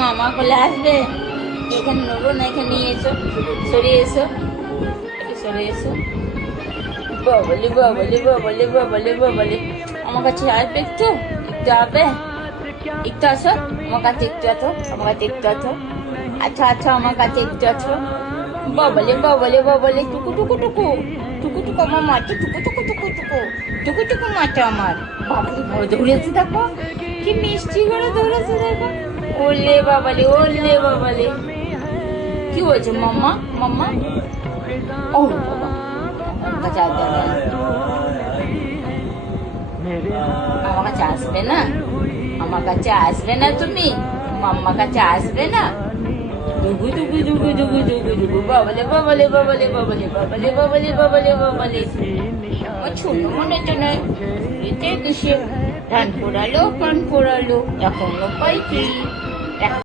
মামা কোলে আসবে, এখানে নেবো না, এখানে নিয়ে এসো, সরিয়ে এসো, একটু সরে এসো। বাবলি বাবলি বাবলি বাবলি বাবলি, আমার কাছে আসবে, একটু একটু আসবে, একটু আসো আমার কাছে, একটু আসো আমার কাছে, একটু আসো, আচ্ছা আচ্ছা আমার কাছে একটু আসো। বাবলি বাবলি বাবলি, টুকু টুকু টুকু টুকু টুকু আমার মাঠে, টুকু টুকু টুকু টুকু টুকু টুকু মাঠে আমার। বাবলি দৌড়েছে, দেখো কি মিষ্টি করে দৌড়েছে, দেখো। ওলে বাবালে, ওলে বাবালে, কি হয়েছে মাম্মা? মাম্মা ও বাবা, আমার কাছে আসবে না, আমার কাছে আসবে না, আমার কাছে আসবে না, তুমি মাম্মা কাছে আসবে না। দুগু দুগু দুগু দুগু দুগু দুগু, বাবালে বাবালে বাবালে বাবালে বাবালে বাবালে বাবালে বাবালে, আমার ছোট মনে তো নয়, ধান পোড়ালো পান পোড়ালো, এখনো পাই কি।